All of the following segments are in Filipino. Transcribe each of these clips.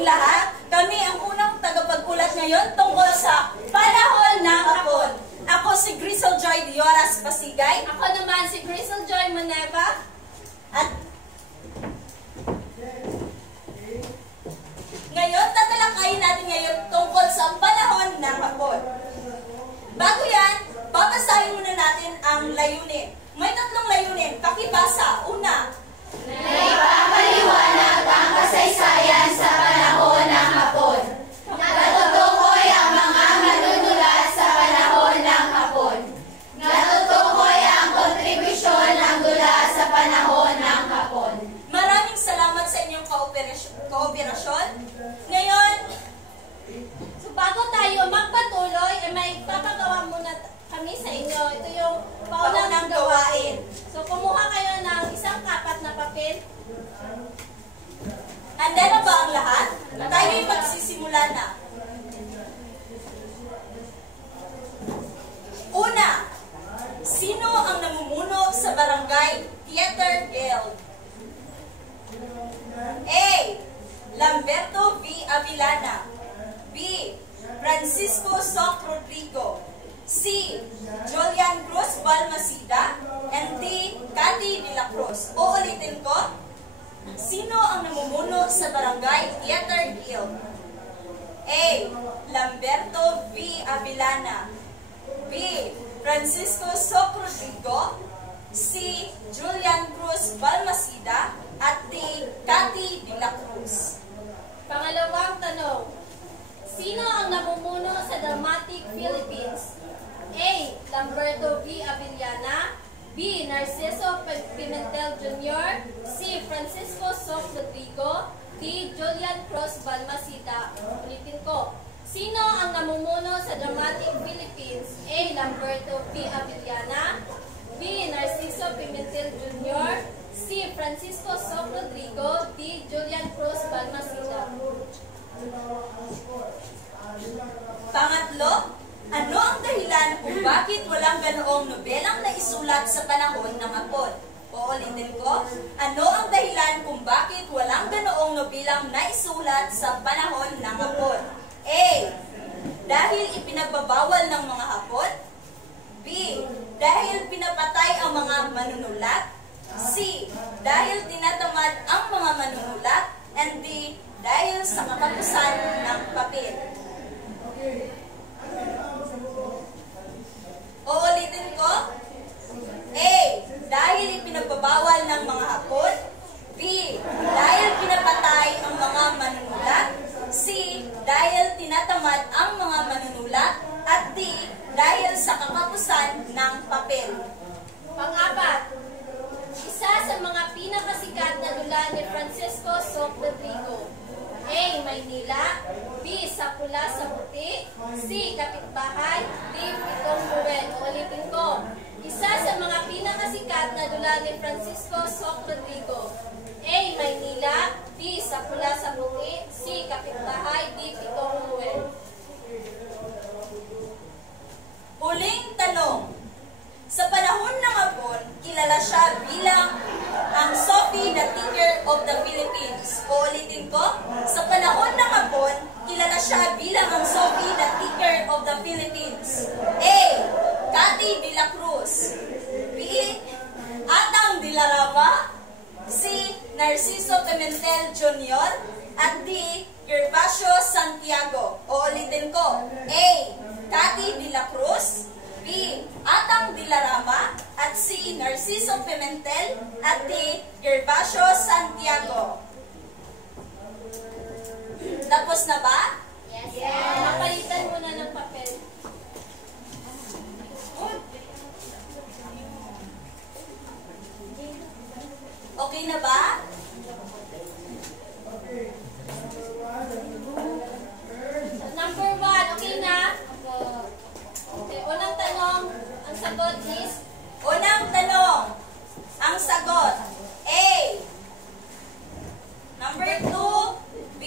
ating lahat. Kami ang unang tagapagkulat ngayon tungkol sa panahon ng hapon. Ako si Grisel Joy Dioras Pasigay. Ako naman si Grisel Joy Maneva. At ngayon, tatalakayin natin ngayon tungkol sa panahon ng hapon. Bago yan, babasahin muna natin ang layunin. May 3 layunin. Pakibasa. Una, naipapaliwanag ang kasaysayan sa panahon ng hapon. Natutukoy ang mga manunulat sa panahon ng hapon. Natutukoy ang kontribusyon ng dula sa panahon ng hapon. maraming salamat sa inyong kooperasyon. Ngayon, So bago tayo magpatuloy, may papagawa muna kami sa inyo. Ito yung paunang gawain. So kumuha kayo ng isang kapat na papel. handa na ba ang lahat? Tayo'y magsisimula na. Una, sino ang namumuno sa Barangay Theater Guild? A. Lamberto V. Avillana. B. Francisco Soc Rodrigo. C. Julian Cruz Balmaceda. And D. Cathy de la Cruz. Uulitin ko. Sino ang namumuno sa Barangay Theater Guild? A. Lamberto V. Avillana. B. Francisco Soc Rodrigo. C. Julian Cruz Balmaceda. At D. Cathy de la Cruz. Pangalawang tanong. Sino ang namumuno sa Dramatic Philippines? A. Lamberto V. Avillana. B. Narciso Pimentel Jr. C. Francisco Soc Rodrigo. D. Julian Cruz Balmaceda. Ulitin ko. Sino ang namumuno sa Dramatic Philippines? A. Lamberto V. Avillana. B. Narciso Pimentel Jr. C. Francisco Soc Rodrigo. D. Julian Cruz Balmaceda. Pangatlo, ano ang dahilan kung bakit walang ganoong nobelang naisulat sa panahon ng hapon? Uulitin ko, ano ang dahilan kung bakit walang ganoong nobelang naisulat sa panahon ng hapon? A. Dahil ipinagbabawal ng mga hapon. B. Dahil pinapatay ang mga manunulat. C. Dahil tinatamad ang mga manunulat. And D. Dahil sa katapusan ng papel. Uulitin ko. A. Dahil ipinagbabawal ng mga hapon. B. Dahil pinapatay ang mga manunulat. C. Dahil tinatamad ang mga manunulat. At D. Dahil sa katapusan ng papel. Pang-apat, isa sa mga pinakasikat na dula ni Francisco Soc Rodrigo. A. Maynila. B. Sa Pula sa Puti. C. Kapitbahay. D. Pitong Buwen. Ulitin ko. Isa sa mga pinakasikat na dula ni Francisco Soc Rodrigo. A. Maynila. B. Sa Pula sa Puti. C. Kapitbahay. D. Pitong Buwen. Huling tanong. Sa panahon ng hapon, kilala siya bilang ang Sophie the Teacher of the Philippines. Uulitin ko, sa panahon ng hapon, kilala siya bilang ang Sophie the Teacher of the Philippines. A. Cathy de la Cruz. B. Atang de la Rama. C. Narciso Pimentel Jr. At D. Gervasio Santiago. Uulitin ko, A. Cathy de la Cruz. B. Atang de la Rama. At C. Narciso Pimentel. At D. Gervasio Santiago. Tapos na ba? Yes. Napalitan mo na ng papel. Okay na ba? Number 1, okay na? Okay, unang tanong, ang sagot is? Unang tanong. Ang sagot. A. Number 2. B.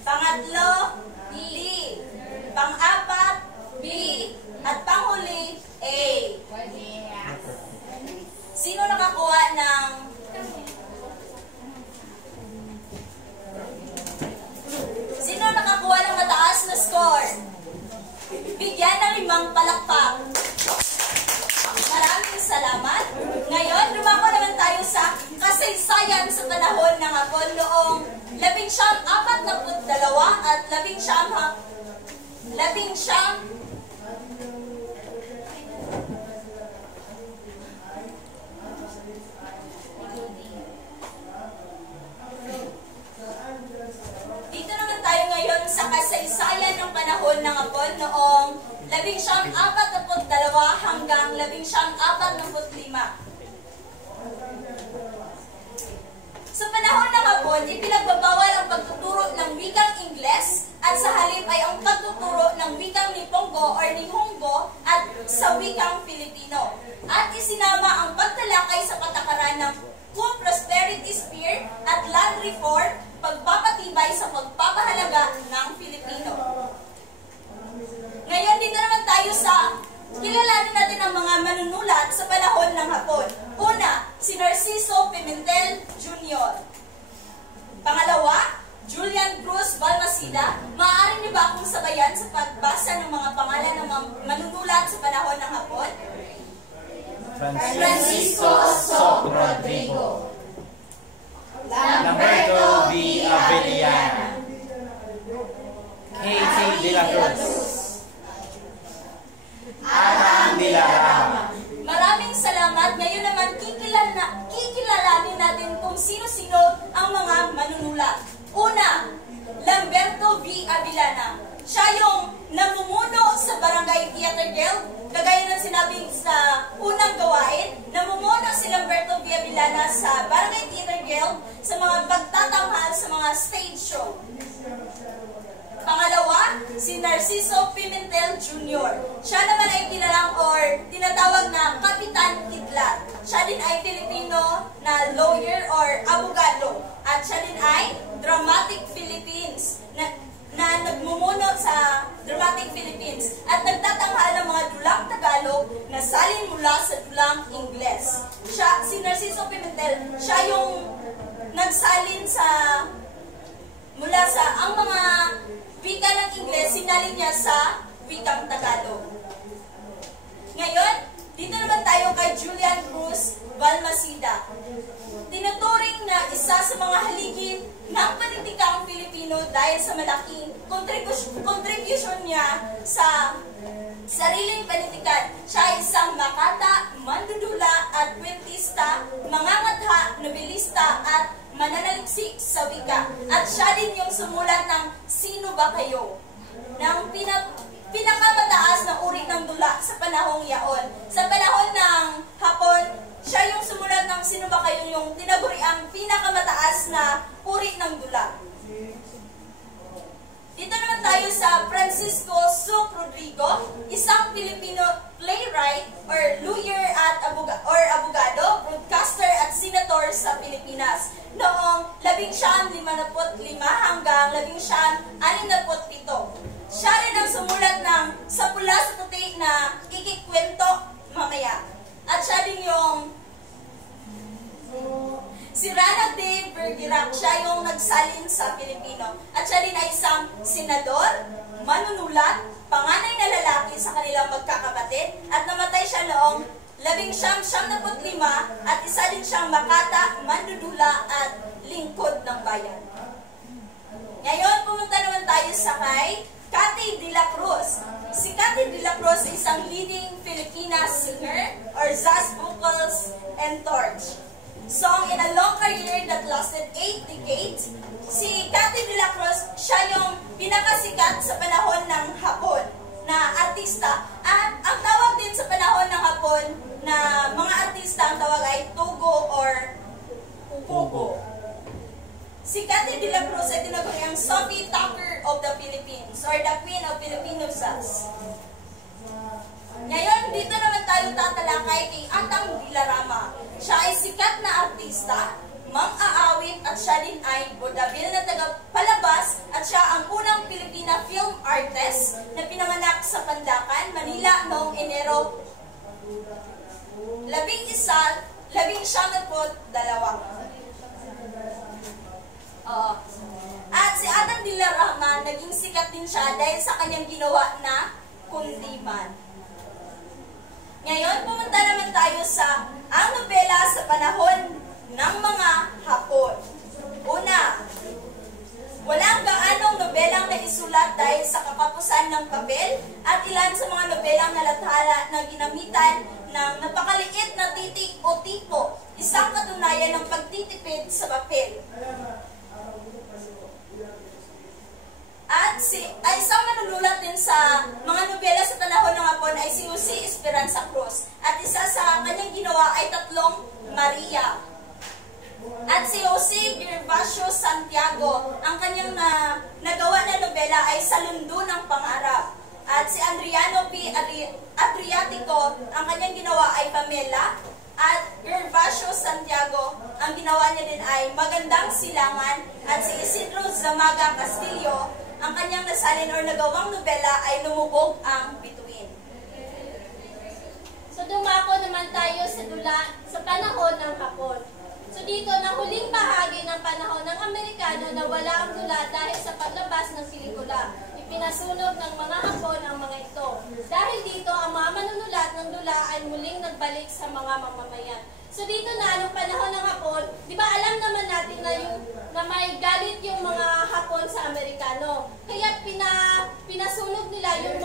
Pangatlo. D. Pang-apat. B. At panghuli. A. Sino nakakuha ng Dito naman tayo ngayon sa kasaysayan ng panahon ng Hapon noong 1942 hanggang 1945. Sa panahon ng Hapon, ipinagbabawal ang pagtuturo ng wikang Ingles at sa halip ay ang pagtuturo ng wikang Nipongo or Nihongo at sa wikang Filipino. At isinama ang pagtalakay sa patakaran ng Prosperity Sphere at Land Reform, pagpapatibay sa pagpapahalaga ng Filipino. Ngayon, dito naman tayo sa kilalanin natin ang mga manunulat sa panahon ng Hapon. Una, si Narciso Pimentel Jr. Pangalawa, Julian Cruz Balmaceda. Maaari niyo ba akong sabayan sa pagbasa ng mga pangalan ng mga manunulat sa panahon ng Hapon? Francisco Soc Rodrigo, Lamberto V. Avellana, K.T. de la Cruz, Adam de la Rama. Maraming salamat. Ngayon naman kikilalanin natin kung sino-sino ang mga manunulat. Una, Lamberto V. Avellana. Siya yung namumuno sa Barangay Theater Guild. Kagaya ng sinabi sa unang gawain, namumuno si Lamberto V. Avellana sa Barangay Theater Guild sa mga pagtatanghal sa mga stage show. Pangalawa, si Narciso Pimentel Jr. Siya naman ay kilalang or tinatawag na Kapitan Kidlat. Siya din ay Filipino na lawyer or abogado. At siya din ay Dramatic Philippines na nagmumuno sa Dramatic Philippines at nagtatanghal ng mga dulang Tagalog na salin mula sa dulang Ingles. Si Narciso Pimentel, siya yung nagsalin mula sa ang mga wika ng Ingles, sinalin niya sa wikang Tagalog. Ngayon, dito naman tayo kay Julian Cruz Balmaceda. Tinuturing na isa sa mga haligi ng politikang Pilipino dahil sa malaking contribution niya sa sariling panitikan. Siya ay isang makata, mandudula at kwentista, mangangatha, novelista at mananaliksik sa wika. At siya din yung sumulat ng Sino Ba Kayo? Ng pinakamataas na uri ng dula sa panahong yaon. Sa panahon ng Hapon, siya yung sumulat ng Sino Ba Kayo, yung tinaguri ang pinakamataas na uri ng dula. Dito naman tayo sa Francisco Soc Rodrigo, isang Filipino playwright or lawyer at abogado, broadcaster at senator sa Pilipinas noong 1955 hanggang 1967. Siya rin ang sumulat ng Sa Pula sa Puti na ikikwento mamaya. At siya din yung si Rana de Bergerac, siya yung nagsalin sa Pilipino. At siya din ay isang senador, manunulat, panganay na lalaki sa kanilang magkakapatid, at namatay siya noong 1975 at isa din siyang makata, mandudula at lingkod ng bayan. Ngayon, pumunta naman tayo sa kay Cathy de la Cruz. Si Cathy de la Cruz ay isang leading Filipina singer or jazz vocals and torch. Song in a long career that lasted 8 decades, si Cathy de la Cruz, siya yung pinakasikat sa panahon ng Hapon na artista. At ang tawag din sa panahon ng Hapon na mga artista, ang tawag ay Togo or Pugo. Si Cathy de la Cruz ay tinaguri ang Sophie Tucker of the Philippines or the Queen of Filipino Jazz. Ngayon, dito naman tayo tatalakay kay Atang Dilarama. Siya ay sikat na artista, mang-aawit at siya din ay bodabil na tagapalabas at siya ang unang Pilipina film artist na pinanganak sa Pandacan, Manila noong Enero 1972. At si Atang Dilarama, naging sikat din siya dahil sa kanyang ginawa na kundiman. Ngayon, pumunta naman tayo sa ang nobela sa panahon ng mga Hapon. Una, walang gaanong nobelang naisulat ng papel at ilan sa mga nobelang nalathala na ginamitan ng napakaliit na titik o tipo, isang katunayan ng pagtitipid sa papel. At isang manunulat din sa mga nobela sa panahon ng Hapon ay si Jose Esperanza Cruz. At isa sa kanyang ginawa ay Tatlong Maria. At si Jose Gervasio Santiago, ang kanyang nagawa na nobela ay Sa Lundo ng Pangarap. At si Adriano P. Adriatico, ang kanyang ginawa ay Pamela. At Gervasio Santiago, ang ginawa niya din ay Magandang Silangan. At si Isidro Zamaga Castillo, ang kanyang nasalin or nagawang nobela ay Lumubog ang Bituin. So dumako naman tayo sa dula sa panahon ng Hapon. So dito, na huling bahagi ng panahon ng Amerikano na wala ang dula dahil sa paglabas ng pelikula. Ipinasunog ng mga Hapon ang mga ito. Dahil dito, ang mga manunulat ng dula ay muling nagbalik sa mga mamamayan. So dito na, anong panahon ng Hapon, di ba alam naman natin na may galit yung mga Hapon sa Amerikano. Kaya pinasunog nila yung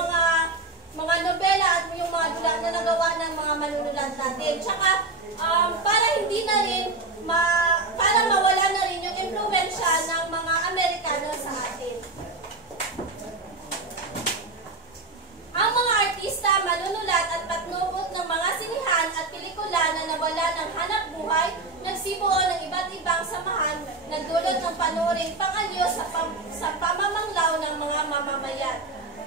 mga nobela at yung mga dula na nagawa ng mga manunulat natin. Tsaka, para hindi na rin, para mawala na rin yung impluwensya ng mga Amerikano sa atin. Ang mga artista, manunulat at patnubot ng mga sinihan at pelikula na nawala ng hanap buhay, nagsibuo ng iba't ibang samahan, nagdulot ng panuring pang-alyo sa pamamanglaw ng mga mamamayan.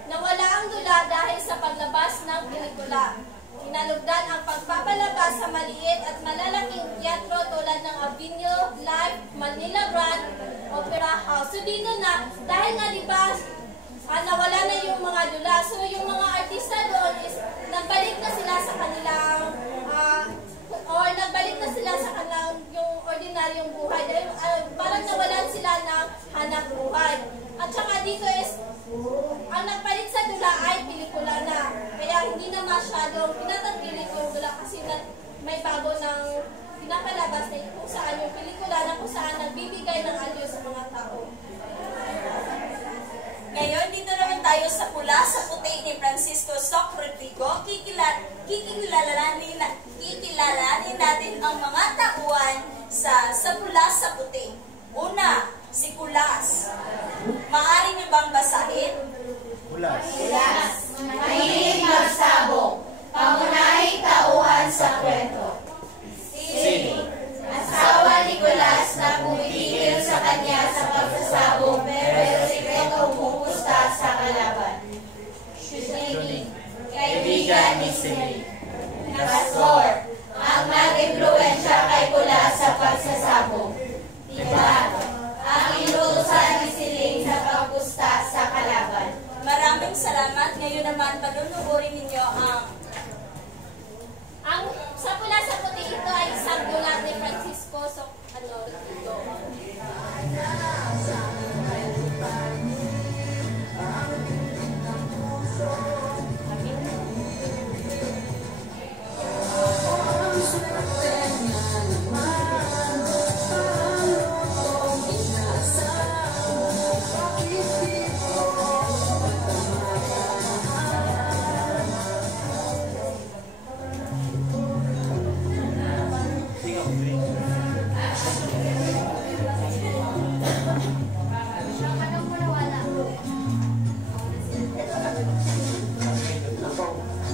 Nawala ang dula dahil sa paglabas ng pelikula. Inalugdan ang pagpapalabas sa maliit at malalaking teatro tulad ng Avenue Live, Manila Grand, Opera House. So dito na, dahil nga diba, nawala na yung mga dula. So yung mga artista doon is nagbalik na sila sa kanilang nagbalik na sila sa kanilang yung ordinaryong buhay. Dahil parang nawalan sila ng hanap buhay. At saka dito is ang nagpalit sa dula ay pelikula na. Kaya hindi na masyadong pinatagpilit yung dula kasi may bago ng pinapalabas na kung saan yung pelikula na kung saan nagbibigay ng alyo sa mga tao. Ngayon, dito naman tayo sa Pula sa Puti ni Francisco Soc Rodrigo. Kikilalanin natin ang mga tauhan sa Pula sa Puti. Una, si Kulas. Maaari niyo bang basahin? Kulas. Kulas, mahilig magsabong, pangunahing tauhan sa kwento. Sili, asawa ni Kulas na pumipigil sa kanya sa pagsasabong pero sikreto pumupusta sa kalaban. Shusini, kaibigan ni Sili. Pastor, ang nag-impluwensya kay Kulas sa pagsasabong. Tibago, ang inutusan ni Siling sa pagpusta sa kalaban. Maraming salamat. Ngayon naman, panunuorin ninyo Ang sa Pula sa Puti, ito ay isang dula ni Francisco Soc Rodrigo.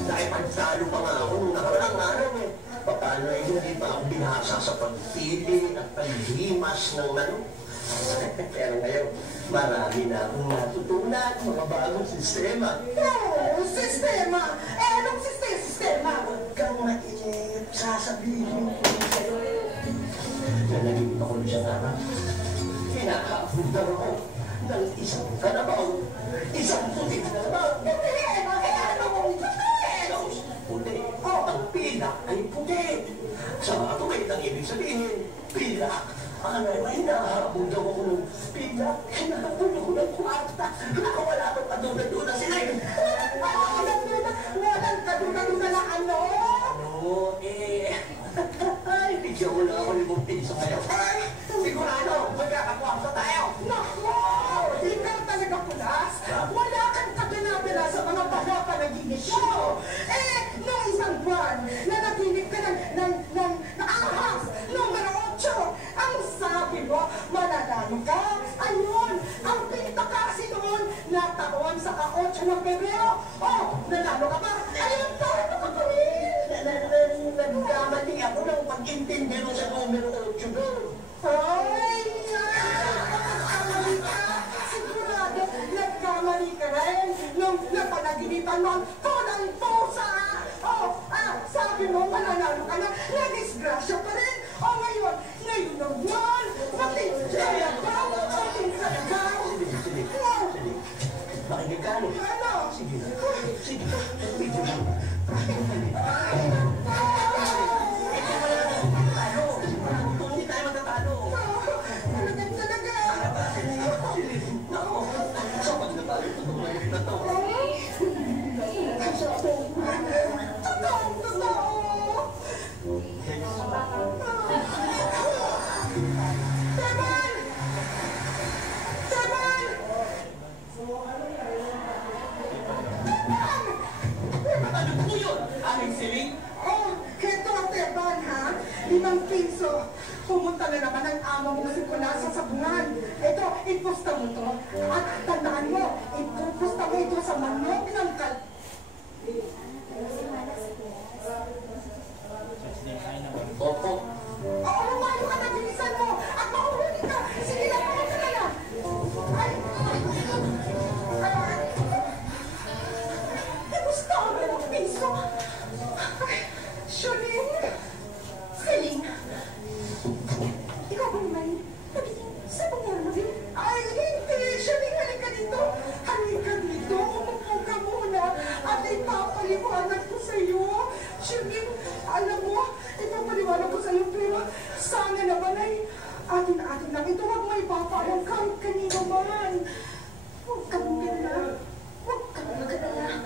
Nakipagtalo pa nga ako nung nakaraang araw eh. Paano ay hindi pa ako binasa sa pagpili at paghimas ng ano. Pero ngayon, marami na akong natutunan, mga bagong sistema. Oo, sistema! Eh, anong sistema? Huwag kang mainip, sasabihin ko sa'yo. Nanaginip ako siya na pinakapunta ako ng isang kanabaw, isang puting kanabaw. Puti. Ang pilak ay puti. Sa tuwid ang ibig sabihin, pilak. May nahabol daw ako ng pilak. Hinahabol ako ng kwarta. Wala akong kaduna-duna sila. Walang kaduna-duna na ano? Ay, bigyan mo lang ako ng piso ngayon. Ay, sigurado, magkakakwarta tayo. Naku! Ikaw talaga Kulas. Wala kang kaduna-duna mananalo ka. Ayun, ang pinta kasi noon na taon sa ka-8 ng Pebrero. Oh, nanalo ka ba? Ayun, paano ka tuloy? Nagkamali ako ng pag-intindi mo sa numero 8 doon. Ay, nagkamali ka. Sigurado, nagkamali ka rin nung napanaginitan mo ko ng pusa. Oh, sabi mo, mananalo ka na, na-disgrasya pa rin. Oh, ngayon naman, matindaya ka, matindaya ka. Sige. Makinig ka, no? Ano? Sige. Sige. Hindi tayo matatalo. Talaga. Nako, sapat na tayo. Tutumayin na to. Totoo. Ano po yun? Aming siling? Oh, keto ang teban, ha? 5 piso. Pumunta na naman ang ama mo si Kuna sa sabungan. Ito, ipusta mo to. At tandaan mo, ipupusta mo ito sa manok ng Opo. Oo, lumayo ka na, bilisan mo. At makuhuli ka. Sige na, pumunta ka na. Ay, ipusta ang 5 piso. Shuling. Siling. Ikaw ba naman? Nagiging sabungan mo din? Ay, hindi. Shuling, halika dito. Halika dito. Umupo ka muna. At ipapaliwanag ko sa'yo. Shuling, alam mo, ipapaliwanag ko sa'yo, pero sana naman ay atin-atin lang ito. Huwag mo ipapaalam kahit kanino man. Huwag ka bumila. Huwag ka magadala.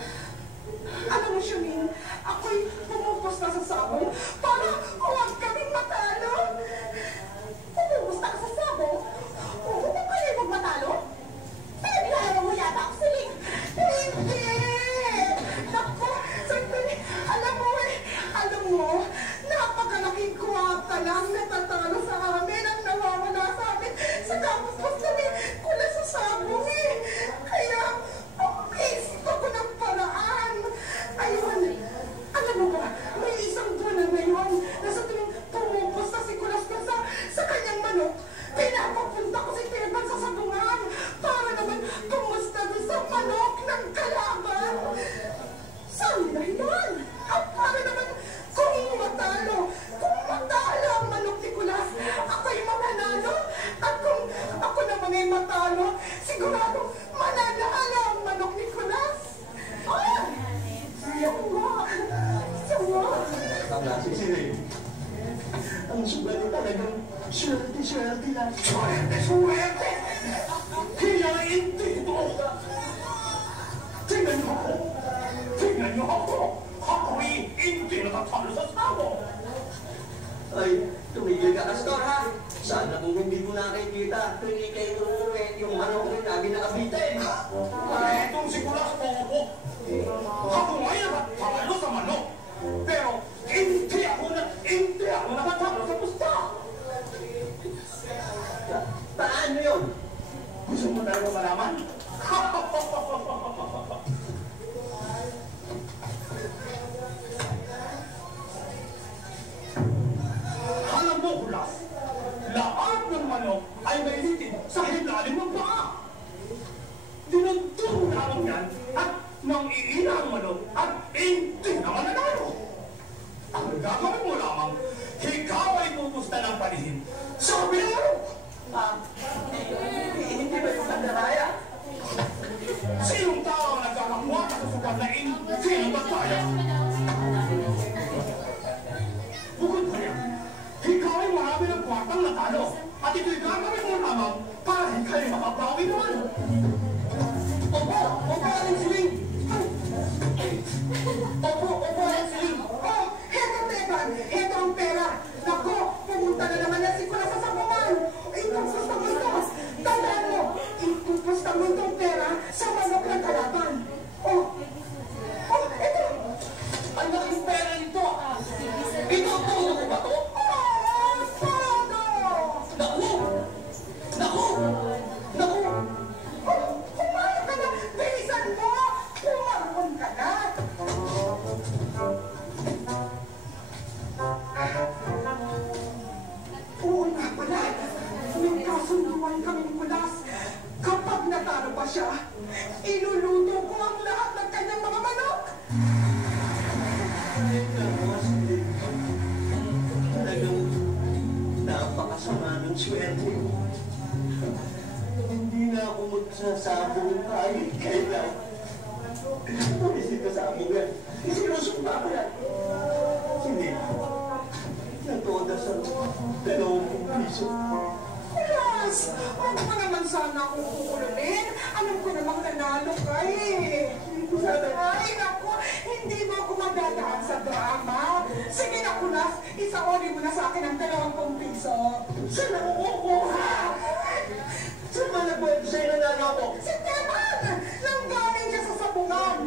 Alam mo, Shuling, ako'y pumupusta sa sabong para huwag kaming matalo. Pumupusta ka sa sabong? Oo, kung kayo huwag matalo? Pinabilahan mo yata ako, Shuling. Hindi! Naku, sandali. Alam mo, napakalaking kuwata lang natatalo sa amin ang nawawala sa amin sa kapupusta ni Kuna sa sabong eh. Kaya, isip ako ng paraan. Ayun, alam mo ba, may isang buwan na ngayon na sa tuwing pumupusta si Kulas sa kanyang manok, pinapapunta ko si Teban sa sabungan para naman kumusta doon sa manok ng kalaban. Saan dahilan? At para naman kung matalo ang manok ni Kulas, ako'y mananalo. At kung ako naman ay matalo, sigurado mananalo ang manok ni Kulas. Oh! Sawa! Tama, si Siling. Ang sugal niya talagang swerte lang. Swerte! Hilain dito! Tingnan niyo ako! Ako'y hindi natatalo sa sabo! Ay, tumigil ka, Astor, ha? Sana kung hindi mo nakikita, tuloy kayo umuwi, yung manok mo lagi nakabitin. Ay, itong si Kulas po. Ako ngayon natatalo sa manok. Pero hindi ako natatalo sa pusta. Paano yun? Gusto mo talaga malaman? Alam mo, Kulas, lahat ng manok ay may litin sa hilalim ng paa. Dinagturo lamang yan at nang iina ang manok at hindi naman nanalo. Ang gagawin mo lamang, ikaw ay pupusta ng palihin. Sabi mo! Hindi ba yung sandaraya? Sinong tao ang nagkakakuha sa sukat na hindi ang bataya? Bukod pa yan, ikaw ay marami ng kwartang natalo at ito'y gagawin mo lamang para ikaw ay makabawi naman. Opo, Aling Siling. Opo, Aling Siling. Oh, heto Teban, heto ang pera. Naku, pumunta na naman yan si Kuna sa sabungan. Ipupusta mo ito. Tandaan mo, ipupusta mo itong pera sa manok ng kalaban. Oh, ito. Ang laking pera nito! Ito, tulo ko ba to? Oh, todo! Naku! Magkasunduan kami ni Kulas. Kapag natalo pa siya, iluluto ko ang lahat ng kanyang mga manok. Talagang napakasama ng swerte ko. Hindi na ako magsasabong kahit kailan. Isip sa amin yan. Isinusumpa ko yan. Hindi. Natoda sa 20 piso. Kulas, huwag mo naman sana akong kukulungin. Alam ko namang nanalo ka eh. Ay, naku, hindi mo ako magdadaan sa drama. Sige na, Kulas, isauli mo na sa akin ang 20 piso. Saan ako kukuha? Saan man nagpwede sa'yo nanalo ako? Si Teman! Nanggaling siya sa sabungan!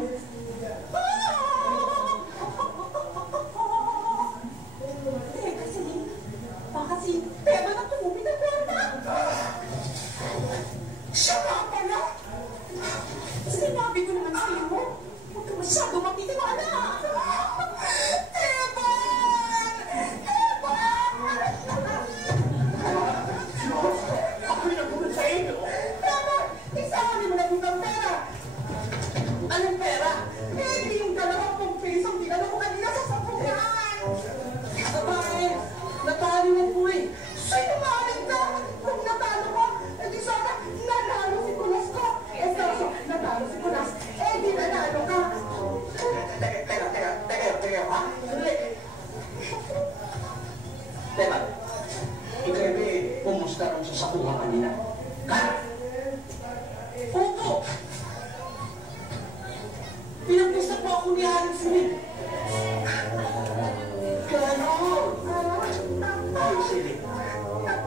Teka, Celine. Baka si Teman ang tumumi ng kwarta. Siya nga pala! Sinabi ko naman sa'yo mo, huwag ka masyado magtitiwala. Teman! Teman! Ako'y nagulat sa inyo. Teman! Isama mo na dito ang pera! Anong pera? Hindi yung 20 piso ang dinala ko kanina sa sapungan! Babae, natalo mo po eh. Sinungaling ka! Kung natalo ko, edi sana nanalo si Kulas ko. Eh kaso, natalo si Kulas, edi nanalo ka. Teka, ha? Teka, ikaw kumusta rin sa sakuha kanina? Ha? Opo! Pinapusta po ako ni Alex Smith. Ganon! Ay, sige.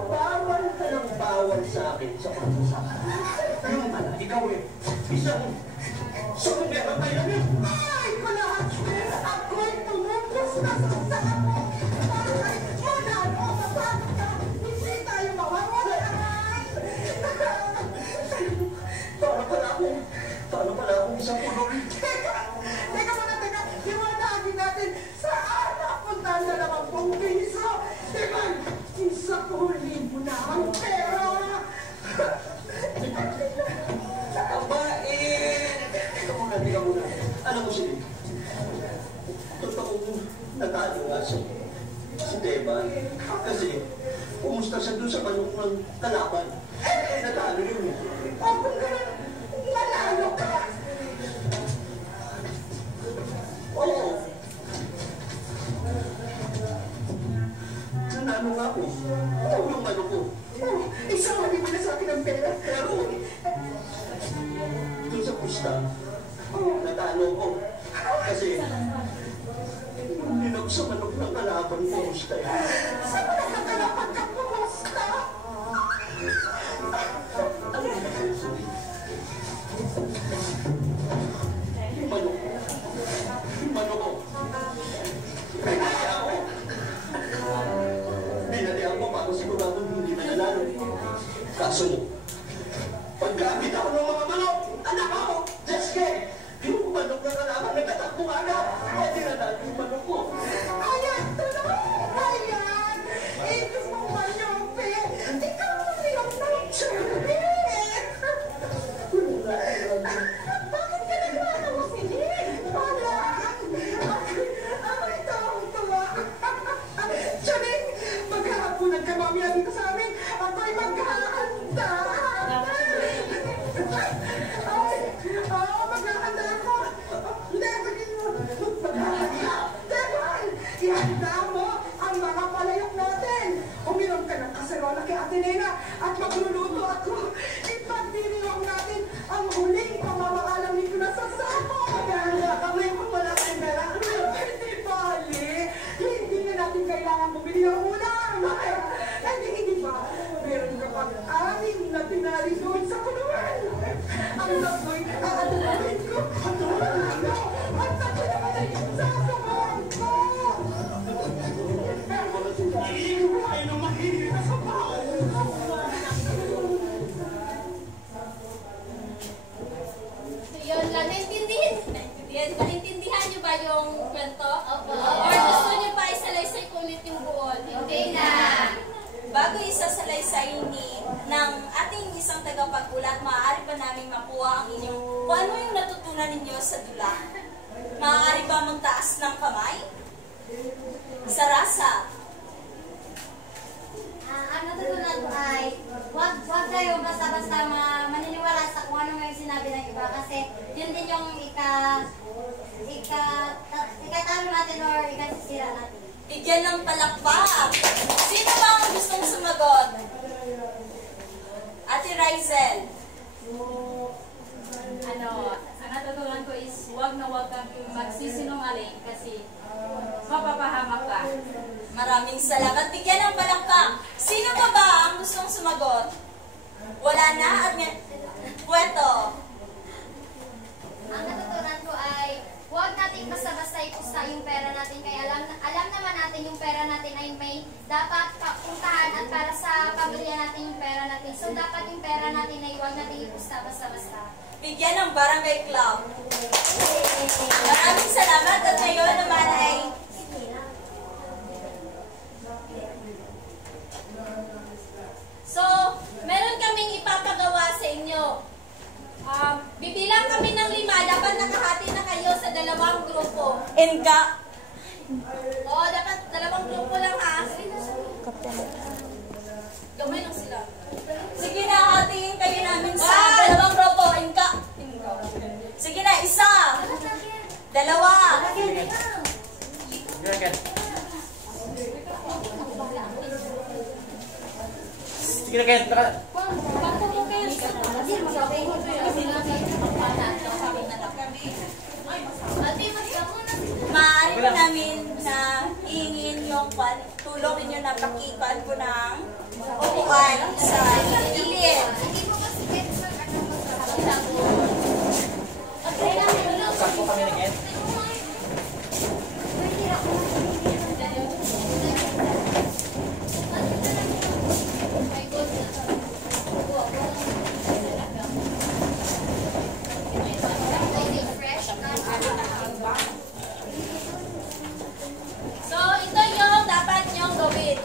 Bawal ka ng bawal sa akin sa pagkasaka. Yung pala, ikaw isang sumugera tayo niyo. Ay, Kulas! Ako'y tumupos na sa sako. Bakit manalo ka pa? Hindi tayo mawawalan! Paano pala akong isang pulol? Teka muna, teka. Iwanagin natin saan napunta ang 20 piso. Diba? 10,000 na ang pera. Aba, Teka muna. Alam mo sige. Totoong natalo nga si Teban. Kasi, kumusta siya doon sa manok ng kalaban. Natalo yun eh. O kung gano'n, nanalo ka. Oo. Nanalo nga ako. Oo, yung manok ko. Oh, isama mo na sa akin ang pera. Pero, doon sa pusta, natalo ko. Kasi, hindi sa manok ng kalaban ko, pusta eh. Saan mo nakakalapan ka pumusta? Yung manok ko. Yung manok ko. Binali ako. Binali ako para sigurado hindi mananalo. Kaso mo, paggamit ako ng mga manok, anak ako, Jeske, yung manok na kalaban, nagtatakbo ka na. Kaya dinanalo yung manok ko. Ayan, tuloy! Ayan! Ito mo mayope! Ikaw mo siyang nang-cherry! Bakit ka nagmana mo sila? Wala! Ako'y tawang-tawa! Charing! Maghahapunan ka mamaya dito sa amin! Ako'y maghahanda! Maghahanda ako! Hindi, sabihin mo! Maghahanda! Devan! Ihanda mo ang mga palayok natin! Uminom ka ng kaserola kay Ate Nena at magluluto ako! Ipagdiriwang natin ang huling pamamaalam nito na sa sako! Maghahanda kami kung wala kayong pera! Hindi bali! Hindi na natin kailangan bumili ng ulam! Hindi ba? Meron ka pang 6 na pinari doon sa kulungan! Ang nako'y aalamin ko! Aalamin ko! Ang nako'y naman ay sasabahan ko! Iinom kayo ng mahilig na sabaw. ng ating isang tagapag-ulat, maaari ba namin makuha ang inyong kung ano yung natutunan ninyo sa dula? Maaari ba magtaas ng kamay? Sa rasa. Ang natutunan ko ay wag kayo basta-basta maniniwala sa kung ano yung sinabi ng iba kasi yun din yung ikatalo natin or ikasisira natin. Bigyan ng palakpak. Sino ba ang gustong sumagot? Ate Rizel. Ang natutunan ko is wag kang magsisinungaling kasi mapapahamak ka. Maraming salamat. Bigyan ng palakpak. Sino ba ang gustong sumagot? Wala na? At Puweto. Ang natutunan ko ay huwag natin basta-basta ipusta yung pera natin kaya alam naman natin yung pera natin ay may dapat puntahan at para sa pamilya natin yung pera natin. So dapat yung pera natin ay huwag natin ipusta basta-basta. Bigyan ng barangay club. Maraming salamat at ngayon naman ay So, meron kaming ipapagawa sa inyo. Bibilang kami ng 5, dapat nakahati na kayo sa 2 grupo. Enka. Oo, dapat 2 grupo lang ha. Gamay lang sila. Sige na, hatiin kayo namin sa 2 grupo. Enka. Sige na, 1. 2. Sige na, Ken. Maaari po namin na hingin yung tulong ninyo na pakipan po ng upuan sa gilid. Sakpo kami na, Ken. So, ito yung dapat nyong gawin.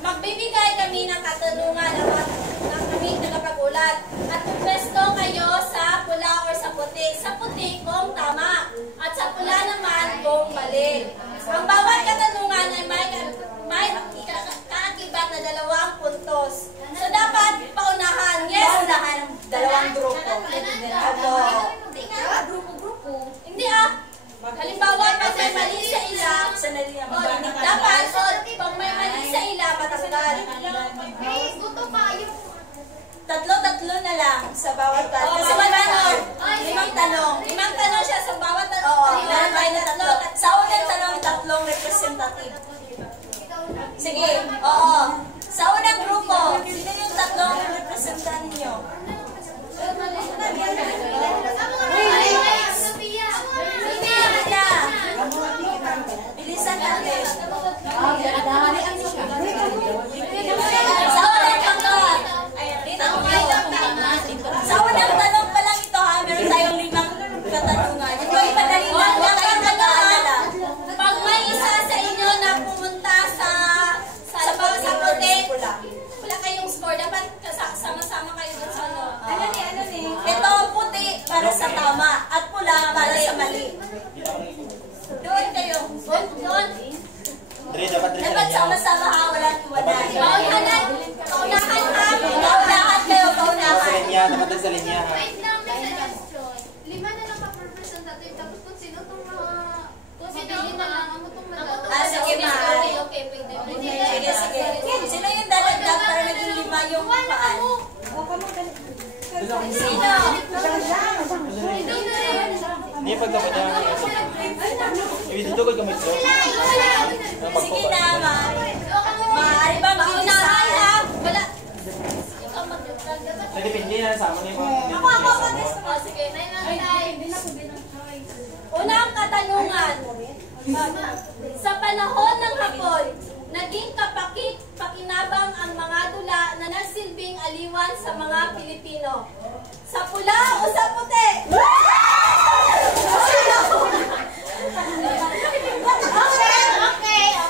Magbibigay kami ng katanungan ng aming tagapag-ulat. At pwesto kayo sa pula or sa puti. Sa puti kung tama. At sa pula naman kung mali. Ang bawat katanungan ay may kaakibat na 2 puntos. So, dapat paunahan. Yes? Paunahan ng 2 grupo. Opo. Grupo-grupo. Hindi halimbawa, pag may mali sa ila, Sandali lang. dapat, pag may mali sa ila, matanggal. Gusto pa yung 3 na lang sa bawat Oo, Kasi bawat tanong. tanong. 5 tanong. 5 tanong siya sa bawat tanong. Oo, meron tayo na 3. Sa unang tanong, 3 representative. Sige, oo. Sa unang grupo, sino yung 3 representan ninyo? Bilisan natin. Sa unang tanong, sa unang tanong pa lang ito ha, meron tayong 5 katanungan. Ito ay madali lang na kayo nag-aalala. Pag may isa sa inyo na pumunta sa puti, wala kayong score. Dapat sama-sama kayo dun sa ano. Ito puti para sa tama at pula para sa mali. Doon kayo. Doon. Dre, dapat rin Dapat sama-sama ha, walang iwanan. Paunahan ha. Paunahan kayo, Sa paunahan. linya, dapat rin sa linya, ha? Wait lang, may suggestion. 5 na lang pa-representative. Tapos kung sino itong mabili na lang, ano itong Sige ma. Okay, pwede. Sige. Sino yung dadagdag para naging 5 yung paan? Sino? Hindi, pagdapat niya. Ibidutugod kami ito. Sige na, ma. Maaari ba Paunahan mag-isa? ha. Wala. Nadipindi na sa amin yung Sige, unang katanungan. Sa panahon ng Hapon, naging pakinabang ang mga dula na nagsilbing aliwan sa mga Pilipino. Sa pula o sa puti?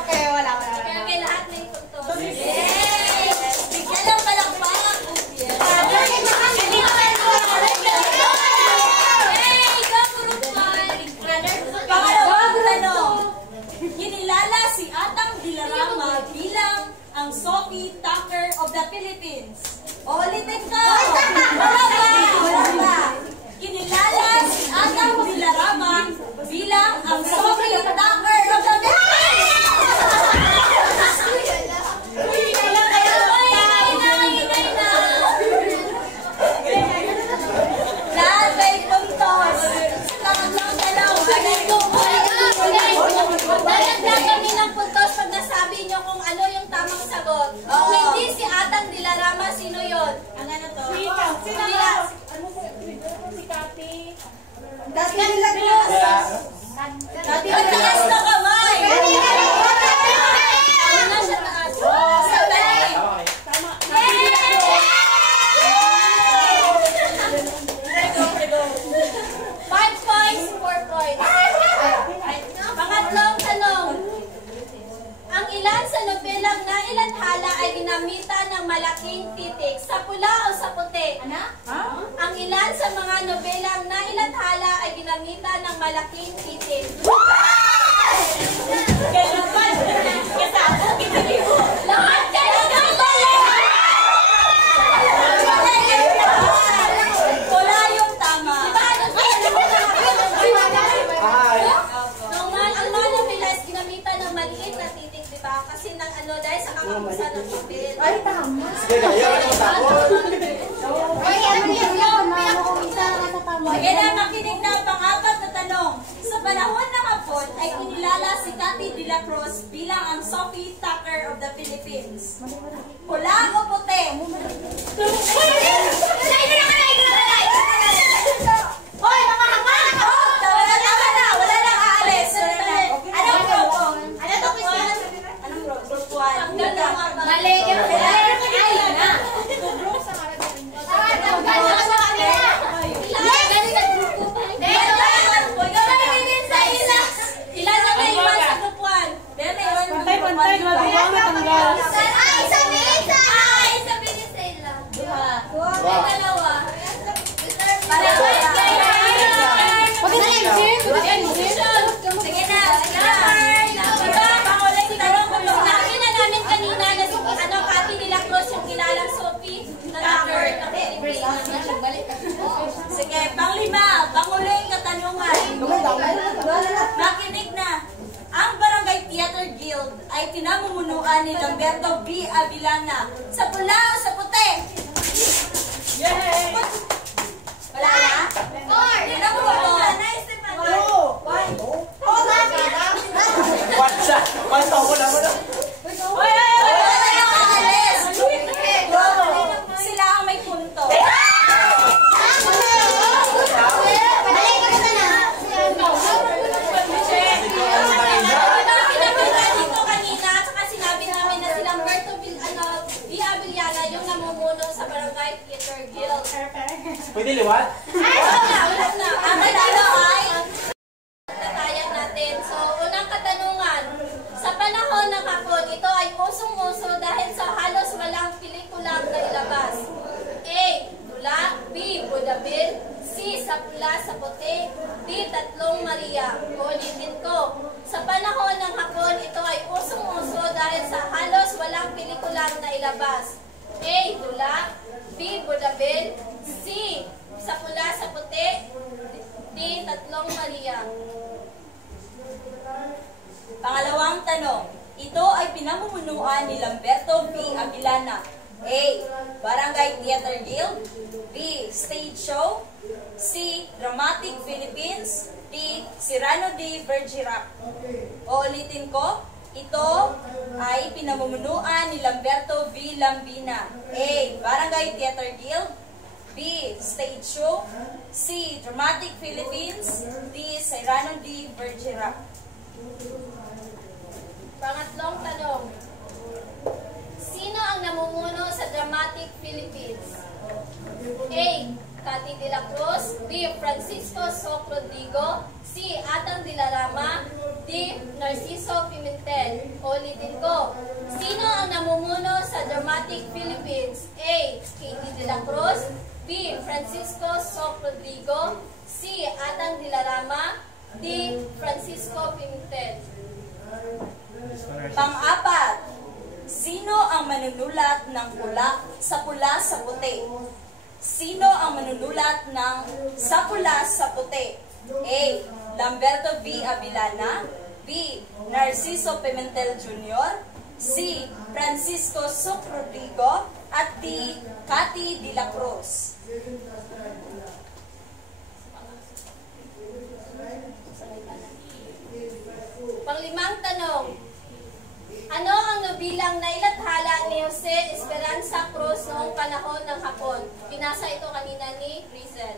Okay, wala. Kaya lahat na yung puntos. Yes! Bigyan ng palakpak. Sino yun? Ang ano to? Sino yun? Dati nila Cruz. Dati taas na kamay. Una siya taas. Sandali. Tama. 5 points, 4 points. Pangatlong tanong. Ang ilan sa nobelang nailathala ay ginamitan ng malaking titik sa pula o sa puti? Ang ilan sa mga nobelang nailathala ay ginamitan ng malaking titik? Kailangan. Kasama kitalibo. Lahat kayo ng Wala yung tama. Ang mga novelas ginamitan ng maliit na titik, di ba? Kasi nang ano, dahil sa kakapusan ng papel. Ay, Sige, kaya ano tapos? Sige na, makinig na ang pang-apat na tanong. Sa panahon ng Hapon ay kinilala si Cathy de la Cruz bilang ang Sophie Tucker of the Philippines. Pula o puti? Hoy, mga hanga! Tama na! Wala nang aalis! Anong group? Ano to, Christina? Anong group? Group 1. Tanggal na mga pang- Mali. Ay, na. Ilan na may iwan sa group 1? Pantay, graduwa na tanggal. May dalawa. Sige na! Diba? Panguling tanong mo lang. Sabi na namin kanina na si Cathy de la Cruz yung kilalang Sophie na Tucker ng Philippines. Sige, pang-5. Panguling katanungan. Makinig na. Ang Barangay Theater Guild ay pinamumunuan ni Lamberto B. Avilana. Sa pula o sa puti? Yay! Wala na? Tingnan mo ko. What's up? Wala mo na. Wala nang aalis. Sila ang may punto. Dito kanina, at saka sinabi namin na si Lamberto B. Avillana yung namumuno sa Barangay Theater Guild. Pwede liwat? Wala na. Ang matalo ay Tatayan natin. So, unang katanungan. Sa panahon ng Hapon, ito ay usong-uso dahil sa halos walang pelikulang nailabas. A. Tula. B. Budabil. C. Sa pula sa puti. D. Tatlong Maria. Uulitin ko. Sa panahon ng Hapon, ito ay usong-uso dahil sa halos walang pelikulang nailabas. A. Tula. B. Budabil. C. Sa pula sa puti. D. Tatlong Maria. pangalawang tanong. Ito ay pinamumunuan ni Lamberto B. Avilana. A. Barangay Theater Guild. B. Stage Show. C. Dramatic Philippines. D. Cyrano de Bergerac. Uulitin ko. Ito ay pinamumunuan ni Lamberto V. Lambina. A. Barangay Theater Guild. B. Stage Show. C. Dramatic Philippines. D. Cyrano de Bergerac. Pangatlong tanong. Sino ang namumuno sa Dramatic Philippines? A. Cathy de la Cruz. B. Francisco Soc Rodrigo. C. Atang de la Rama. D. Narciso Pimentel. Ulitin ko. Sino ang namumuno sa Dramatic Philippines? A. Cathy de la Cruz. B. Francisco Soc Rodrigo. C. Atang de la Rama. D. Francisco Pimentel. Pang-apat, sino ang manunulat ng pula sa puti? Sino ang manunulat ng sa pula sa puti? A. Lamberto V. Avilana. B. Narciso Pimentel Jr. C. Francisco Soc Rodrigo. At D. Cathy de la Cruz. Panglimang tanong. Ano ang nubilang nailathala ni Jose Esperanza Cruz noong panahon ng Hapon? Binasa ito kanina ni Rizel.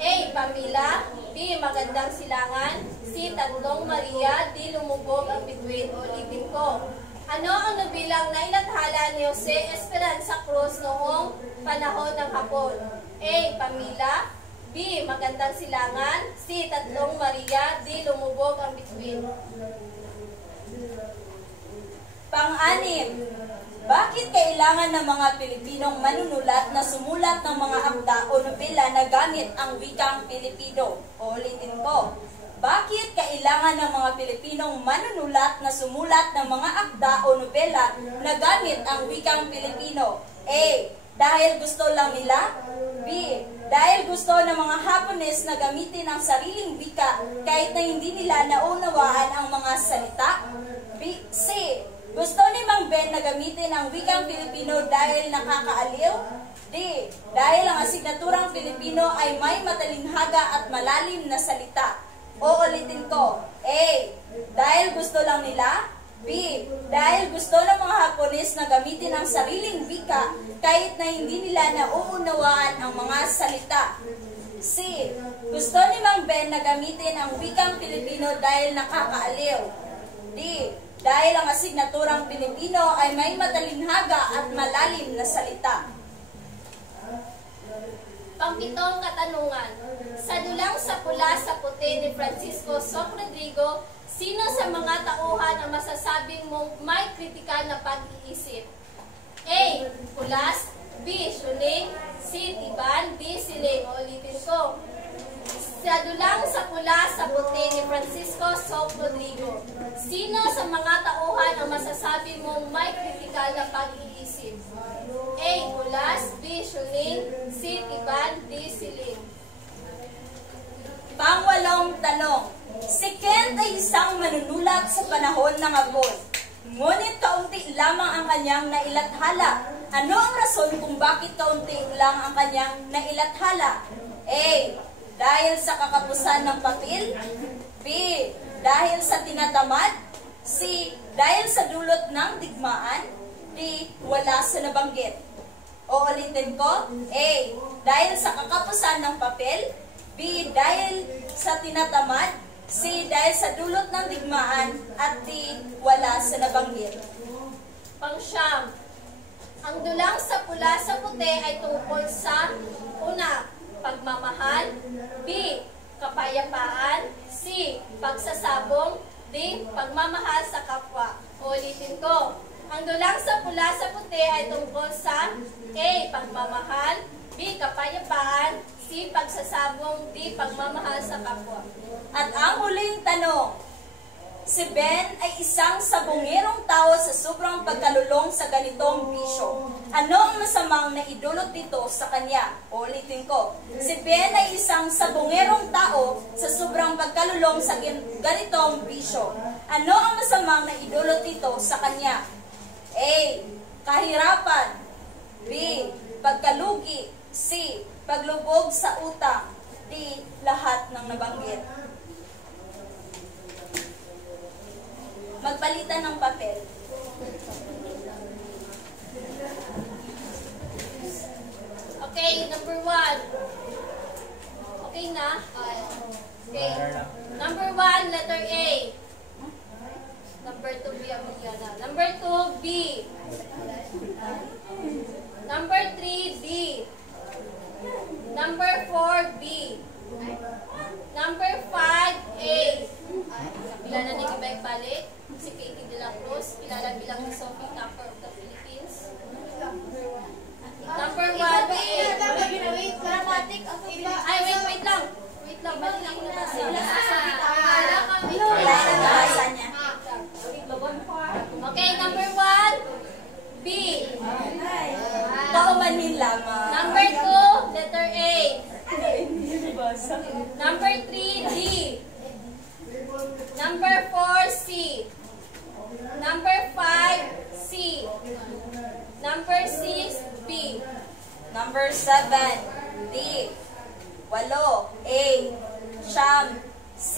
A. Pamila. B. Magandang Silangan. C. Tatlong Maria. D. Lumubog ang bituin. Ulitin ko. Ano ang nubilang nailathala ni Jose Esperanza Cruz noong panahon ng Hapon? A. Pamila. B. Magandang Silangan. C. Tatlong Maria. D. Lumubog ang bituin. Pang-anim, bakit kailangan ng mga Pilipinong manunulat na sumulat ng mga akda o nobela na gamit ang wikang Pilipino? Ulitin ko. Bakit kailangan ng mga Pilipinong manunulat na sumulat ng mga akda o nobela na gamit ang wikang Pilipino? A. Dahil gusto lang nila. B. Dahil gusto ng mga Hapones na gamitin ang sariling wika kahit na hindi nila naunawaan ang mga salita. B. C. Gusto ni Mang Ben na gamitin ang wikang Pilipino dahil nakakaaliw? D. Dahil ang asignaturang Pilipino ay may matalinghaga at malalim na salita. O ulitin ko. A. Dahil gusto lang nila. B. Dahil gusto ng mga Hapones na gamitin ang sariling wika kahit na hindi nila nauunawaan ang mga salita. C. Gusto ni Mang Ben na gamitin ang wikang Pilipino dahil nakakaaliw. D. Dahil ang asignaturang Pilipino ay may matalinghaga at malalim na salita. Pangpitong katanungan. Sa dulang sa pula sa puti ni Francisco Soc Rodrigo, sino sa mga tauhan ang masasabing mong may kritikal na pag-iisip? A. Pulas. B. Suling. C. Tiban. D. Siling. Ulitin ko. Sa dulang sa pula sa puti ni Francisco Soc Rodrigo, sino sa mga tauhan ang masasabi mong may kritikal na pag-iisip? A. Pulas. B. Suling. C. Tiban. D. Siling. Pangwalong tanong. Si Kent ay isang manunulat sa panahon ng Hapon. Ngunit kaunti lamang ang kanyang nailathala. Ano ang rason kung bakit kaunti lang ang kanyang nailathala? A. Dahil sa kakapusan ng papel. B. Dahil sa tinatamad. C. Dahil sa dulot ng digmaan. D. Wala sa nabanggit. O ulitin ko. A. Dahil sa kakapusan ng papel. B. Dahil sa tinatamad. C. Dahil sa dulot ng digmaan. At D. Wala sa nabanggit. Pangsyam. Ang dulang sa pula sa puti ay tungkol sa una, pagmamahal. B. Kapayapaan. C. Pagsasabong. D. Pagmamahal sa kapwa. Ulitin ko. Ang dulang sa pula sa puti ay tungkol sa A. Pagmamahal. B. Kapayapaan. C. Pagsasabong. D. Pagmamahal sa kapwa. At ang huling tanong. Si Ben ay isang sabongerong tao sa sobrang pagkalulong sa ganitong bisyo. Ano ang masamang naidulot nito sa kanya? Ulitin ko. Si Ben ay isang sabongerong tao sa sobrang pagkalulong sa ganitong bisyo. Ano ang masamang naidulot nito sa kanya? A. Kahirapan. B. Pagkalugi. C. Paglubog sa utang. D. Lahat ng nabanggit. Magpalitan ng papel. Okay, number 1. Okay na? Okay. Number 1, letter A. Number 2, B. Number 2, B. Number 3, D. Number 4, B. Number 5, A. Kilala ni Ibay Balik, si Katie De La Cruz, kilala bilang ni Sophie Capper of the Philippines. Number 1, A. Dramatic ang iba. Ay, wait lang. Wait lang, balik lang na kasi. Wala na nabasa niya. Okay, number 1, B. Paumanin lamang. Number 2, letter A. Number 3, D. Number 4, C. Number 5, C. Number 6, B. Number 7, D. 8, A. Siyam, C.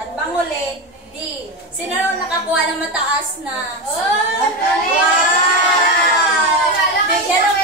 At panghuli, D. Sino ang nakakuha ng mataas na? Oh, Wow! Bigyan ng